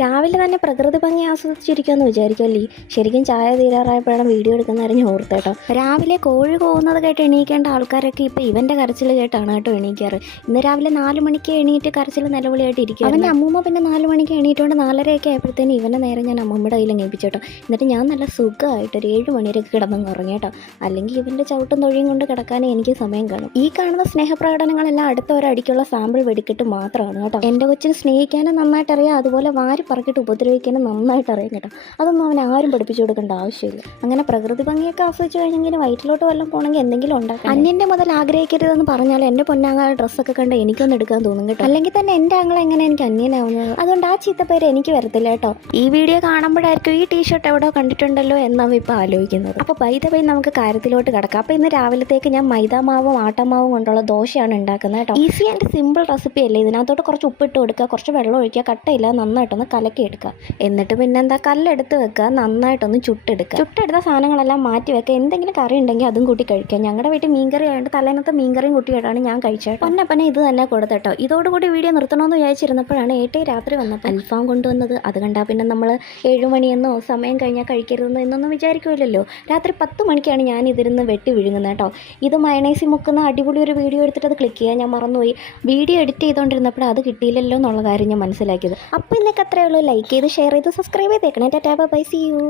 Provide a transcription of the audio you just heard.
രാവിലെ തന്നെ പ്രകൃതി ഭംഗി ആസ്വദിച്ചിരിക്കുമെന്ന് വിചാരിക്കുമല്ലേ. ശരിക്കും ചായ തീരാറായപ്പോഴാണ് വീഡിയോ എടുക്കുന്നവരെ ഞാൻ ഓർത്തേട്ടോ. രാവിലെ കോഴി പോകുന്നത് കേട്ട് എണീക്കേണ്ട ആൾക്കാരൊക്കെ ഇപ്പോൾ ഇവൻ്റെ കരച്ചിൽ കേട്ടാണ് കേട്ടോ എണീക്കാറ്. ഇന്ന് രാവിലെ 4 മണിക്ക് എണീറ്റ് കരച്ചിൽ നിലവിളിയായിട്ട് ഇരിക്കും. അവൻ്റെ അമ്മൂമ്മ പിന്നെ 4 മണിക്ക് എണീറ്റുകൊണ്ട് 4:30 ആയപ്പോഴത്തേനും ഇവനെ നേരെ ഞാൻ അമ്മൂമ്മയുടെ കയ്യിൽ ഏൽപ്പിച്ചു കേട്ടോ. എന്നിട്ട് ഞാൻ നല്ല സുഖമായിട്ട് ഒരു 7 മണിവരെയൊക്കെ കിടന്നങ്ങ് ഉറങ്ങി കേട്ടോ. അല്ലെങ്കിൽ ഇവൻ്റെ ചവിട്ടും തൊഴിയും കൊണ്ട് കിടക്കാനേ എനിക്ക് സമയം കാണും. ഈ കാണുന്ന സ്നേഹപ്രകടനങ്ങളെല്ലാം അടുത്ത ഒരടിക്കുള്ള സാമ്പിൾ വെടിക്കിട്ട് മാത്രമാണ് കേട്ടോ. എൻ്റെ കൊച്ചിന് സ്നേഹിക്കാനും നന്നായിട്ട് അറിയാം, അതുപോലെ വാരി പറക്കിട്ട് ഉപദ്രവിക്കാനും നന്നായിട്ട് അറിയാം കേട്ടോ. അതൊന്നും അവൻ ആരും പഠിപ്പിച്ചു കൊടുക്കേണ്ട ആവശ്യമില്ല. അങ്ങനെ പ്രകൃതി ഭംഗിയൊക്കെ ആസ്വദിച്ച് കഴിഞ്ഞെങ്കിൽ വയറ്റിലോട്ട് വല്ലതും പോകണമെങ്കിൽ എന്തെങ്കിലും ഉണ്ടാക്കാം. അന്യൻ്റെ മുതൽ ആഗ്രഹിക്കരുതെന്ന് പറഞ്ഞാൽ എൻ്റെ പൊന്നാങ്ങളുടെ ഡ്രസ്സൊക്കെ കണ്ട് എനിക്കൊന്നും എടുക്കാൻ തോന്നും കേട്ടോ. അല്ലെങ്കിൽ തന്നെ എൻ്റെ ആങ്ങളെ എങ്ങനെ എനിക്ക് അന്യനാവുന്നത്. അതുകൊണ്ട് ആ ചീത്തപ്പേര് എനിക്ക് വരത്തില്ല കേട്ടോ. ഈ വീഡിയോ കാണുമ്പോഴായിരിക്കും ഈ ടീഷർട്ട് എവിടെ കണ്ടിട്ടുണ്ടല്ലോ എന്നാവും ഇപ്പോൾ ആലോചിക്കുന്നത്. അപ്പോൾ ബൈ ദ വേ നമുക്ക് കാര്യത്തിലോട്ട് കിടക്കാം. അപ്പോൾ ഇന്ന് രാവിലത്തേക്ക് ഞാൻ മൈദാമാവും ആട്ടമാവും കൊണ്ടുള്ള ദോശയാണ് ഉണ്ടാക്കുന്നത് കേട്ടോ. ഈസി ആൻഡ് സിമ്പിൾ റെസിപ്പി അല്ലേ. ഇതിനകത്തോട്ട് കുറച്ച് ഉപ്പിട്ട് കൊടുക്കുക, കുറച്ച് വെള്ളം ഒഴിക്കുക, കട്ടയില്ല നന്നായിട്ടൊന്ന് കലക്കി എടുക്കുക. എന്നിട്ട് പിന്നെന്താ കല്ലെടുത്ത് വെക്കുക, നന്നായിട്ടൊന്ന് ചുട്ടെടുക്കുക. ചുട്ടെടുത്ത സാധനങ്ങളെല്ലാം മാറ്റി വെക്കുക. എന്തെങ്കിലും കറി ഉണ്ടെങ്കിൽ അതും കൂട്ടി കഴിക്കുക. ഞങ്ങളുടെ വീട്ടിൽ മീൻകറി ആയതുകൊണ്ട് തലേന്നത്തെ മീൻകറിയും കൂട്ടിയിട്ടാണ് ഞാൻ കഴിച്ചത്. പൊന്നപ്പനെ ഇത് തന്നെ കൊടുത്തട്ടോ. ഇതോടുകൂടി വീഡിയോ നിർത്തണമെന്ന് വിചാരിച്ചിരുന്നപ്പോഴാണ് രാത്രി വന്നപ്പോൾ അൽഫാം കൊണ്ടുവന്നത്. അത് കണ്ടാൽ പിന്നെ നമ്മൾ 7 മണിയെന്നോ സമയം കഴിഞ്ഞാൽ കഴിക്കരുതെന്നോ എന്നൊന്നും വിചാരിക്കുമല്ലോ. രാത്രി 10 മണിക്കാണ് ഞാൻ ഇതിരുന്ന് വെട്ടി വിഴുങ്ങുന്നത് കേട്ടോ. ഇത് മയണൈസിൽ മുക്കുന്ന അടിപൊളി ഒരു വീഡിയോ എടുത്തിട്ട് അത് ക്ലിക്ക് ചെയ്യാൻ ഞാൻ മറന്നുപോയി. വീഡിയോ എഡിറ്റ് ചെയ്തുകൊണ്ടിരുന്നപ്പോൾ അത് കിട്ടിയില്ലല്ലോ എന്നുള്ള കാര്യം ഞാൻ മനസ്സിലാക്കിയത്. അപ്പോൾ ഇന്നൊക്കെ അത്രയേ ഉള്ളൂ. ലൈക്ക് ചെയ്ത് ഷെയർ ചെയ്ത് സബ്സ്ക്രൈബ് ചെയ്തേക്കണേ. Tata bye, see U.